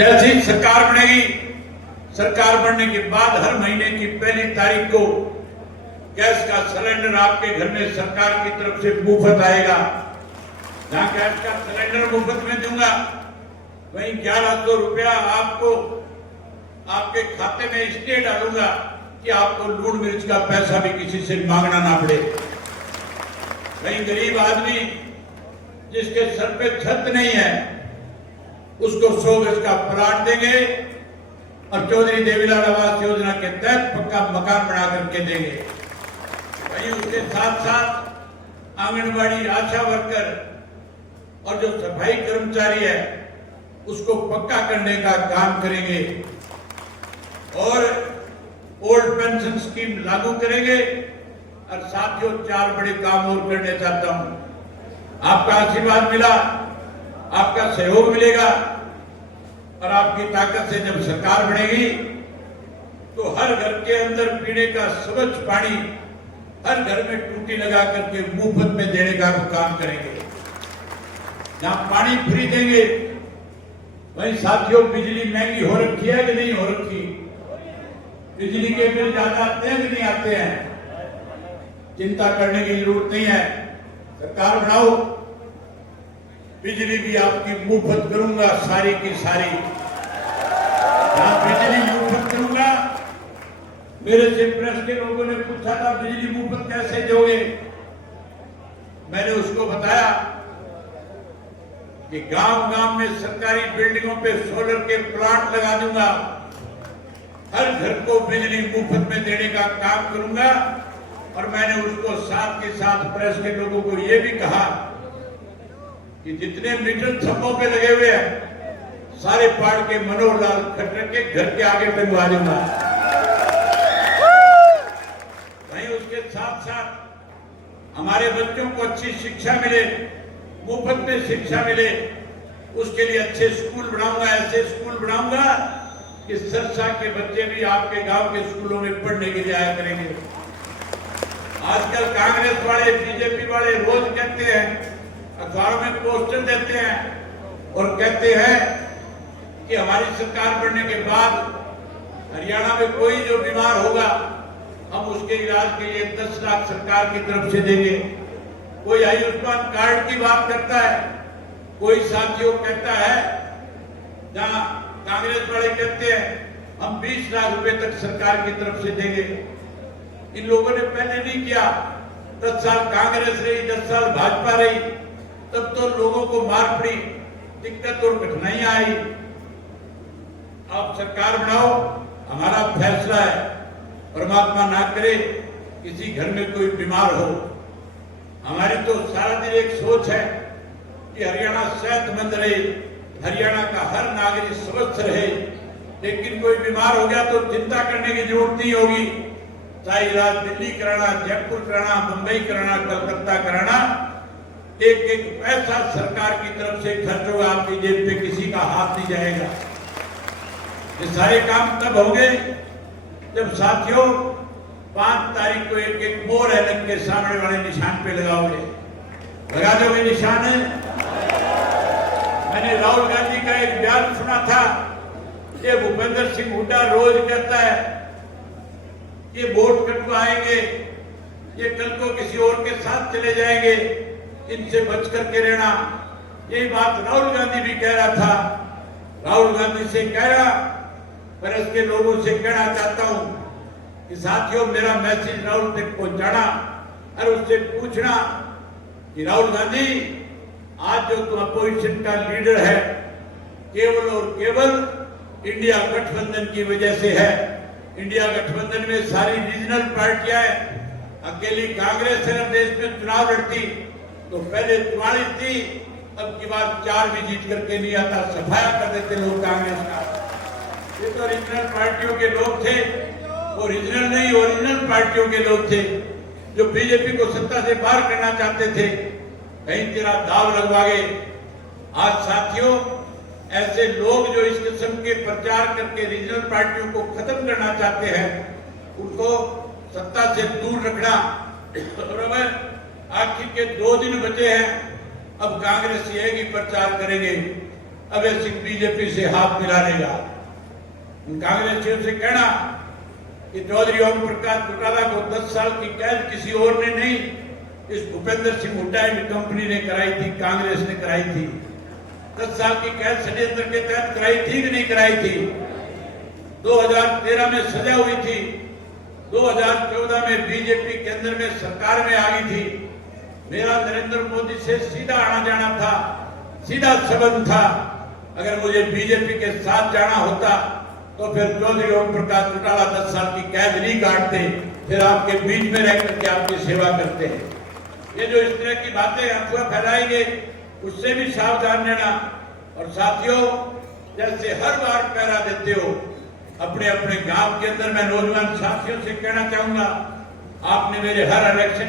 जैसी सरकार बनेगी, सरकार बनने के बाद हर महीने की पहली तारीख को गैस का सिलेंडर आपके घर में सरकार की तरफ से मुफ्त आएगा। जहां गैस का सिलेंडर मुफ्त में दूंगा, वहीं 1100 रुपया आपको आपके खाते में इसलिए डालूंगा कि आपको लूण मिर्च का पैसा भी किसी से मांगना ना पड़े। वहीं गरीब आदमी जिसके सर पे छत नहीं है, उसको 100 गज का प्लाट देंगे और चौधरी देवीलाल आवास योजना के तहत पक्का मकान बना करके देंगे। वहीं उसके साथ साथ आंगनबाड़ी आशा वर्कर और जो सफाई कर्मचारी है, उसको पक्का करने का काम करेंगे और ओल्ड पेंशन स्कीम लागू करेंगे। और साथियों, 4 बड़े काम और करने चाहता हूं। आपका आशीर्वाद मिला, आपका सहयोग मिलेगा और आपकी ताकत से जब सरकार बनेगी तो हर घर के अंदर पीने का स्वच्छ पानी हर घर में टूटी लगा करके मुफ्त में देने का काम करेंगे। जहां पानी फ्री देंगे, वहीं साथियों बिजली महंगी हो रखी है कि नहीं हो रखी? बिजली के बिल ज्यादा आते हैं कि नहीं आते हैं? चिंता करने की जरूरत नहीं है। सरकार बनाओ, बिजली भी आपकी मुफ्त करूंगा, सारी की सारी। बिजली मुफ्त करूंगा। मेरे से प्रेस के लोगों ने पूछा था बिजली मुफ्त कैसे दोगे? मैंने उसको बताया कि गांव-गांव में सरकारी बिल्डिंगों पे सोलर के प्लांट लगा दूंगा, हर घर को बिजली मुफ्त में देने का काम करूंगा। और मैंने उसको साथ के साथ प्रेस के लोगों को यह भी कहा कि जितने मीटर छप्पों पे लगे हुए हैं, सारे पाड़ के मनोहर लाल खट्टर के घर के आगे टंगवा दूंगा। वहीं उसके साथ साथ हमारे बच्चों को अच्छी शिक्षा मिले, मुफ्त में शिक्षा मिले, उसके लिए अच्छे स्कूल बनाऊंगा, ऐसे स्कूल बनाऊंगा कि सरसा के बच्चे भी आपके गांव के स्कूलों में पढ़ने के लिए आया करेंगे। आजकल कांग्रेस वाले, बीजेपी वाले रोज कहते हैं, अखबारों में पोस्टर देते हैं और कहते हैं कि हमारी सरकार बनने के बाद हरियाणा में कोई जो बीमार होगा, हम उसके इलाज के लिए 10 लाख सरकार की तरफ से देंगे। कोई आयुष्मान कार्ड की बात करता है, कोई साथियों कहता है, जहां कांग्रेस वाले कहते हैं हम 20 लाख रुपए तक सरकार की तरफ से देंगे। इन लोगों ने पहले नहीं किया। 10 साल कांग्रेस रही, 10 साल भाजपा रही, तब तो लोगों को मार पड़ी, दिक्कत और कठिनाइयां आई। आप सरकार बनाओ, हमारा फैसला है। परमात्मा ना करे किसी घर में कोई बीमार हो। हमारी तो सारा दिन एक सोच है कि हरियाणा सेहतमंद रहे, हरियाणा का हर नागरिक स्वस्थ रहे। लेकिन कोई बीमार हो गया तो चिंता करने की जरूरत नहीं होगी। चाहे इलाज दिल्ली कराना, जयपुर कराना, मुंबई कराना, कलकत्ता कराना, एक एक पैसा सरकार की तरफ से खर्च होगा, आपकी जेब पे किसी का हाथ नहीं जाएगा। ये सारे काम तब होंगे जब साथियों 5 तारीख को एक एक मोर ऐलान के सामने वाले निशान पे लगाओगे। लगा दोगे निशान? मैंने राहुल गांधी का एक बयान सुना था। ये भूपेंद्र सिंह हुड्डा रोज कहता है ये वोट कटवाएंगे, ये कल को किसी और के साथ चले जाएंगे, इनसे बच करके रहना। यही बात राहुल गांधी भी कह रहा था। राहुल गांधी से कह रहा, पर इसके लोगों से कहना चाहता हूं कि साथियों, मेरा मैसेज राहुल तक पहुंचाना और उससे पूछना कि राहुल गांधी, आज जो तुम अपोजिशन का लीडर है, केवल और केवल इंडिया गठबंधन की वजह से है। इंडिया गठबंधन में सारी रीजनल पार्टियां हैं। अकेली कांग्रेस अगर देश में चुनाव लड़ती तो पहले 44 थी, अब की बात 4 भी जीत करके नहीं आता, सफाया कर देते लोग कांग्रेस का। ये तो रीजनल पार्टियों के लोग थे, वो रीजनल नहीं ओरिजिनल पार्टियों के लोग थे जो बीजेपी को सत्ता से बाहर करना चाहते थे। कहीं तेरा दाव लगवा गए। आज साथियों, ऐसे लोग जो इस किस्म के प्रचार करके रीजनल पार्टियों को खत्म करना चाहते हैं, उनको सत्ता से दूर रखना। आखिर के 2 दिन बचे हैं, अब कांग्रेस यही प्रचार करेंगे अभय सिंह बीजेपी से हाथ मिला लेगा। उन कांग्रेसियों से कहना कि चौधरी ओम प्रकाश चौटाला को 10 साल की कैद किसी और ने नहीं, इस भूपेंद्र सिंह हुड्डा एंड कंपनी ने कराई थी, कांग्रेस ने कराई थी। 10 साल की कैद षड्यंत्र के तहत कराई थी कि नहीं कराई थी? 2013 में सजा हुई थी, 2014 में बीजेपी केंद्र में सरकार में आ गई थी। मेरा नरेंद्र मोदी से सीधा आना जाना था, सीधा संबंध था। अगर मुझे बीजेपी के साथ जाना होता तो फिर चौधरी ओम प्रकाश चौटाला 10 साल की कैद नहीं काटते, फिर आपके बीच में रह करके आपकी सेवा करते हैं। ये जो इस तरह की बातें अफवाह फैलाएंगे, उससे भी सावधान रहना। और साथियों, जैसे हर बार पहरा देते हो अपने अपने गांव के अंदर, मैं नौजवान साथियों से कहना चाहूंगा, आपने मेरे हर इलेक्शन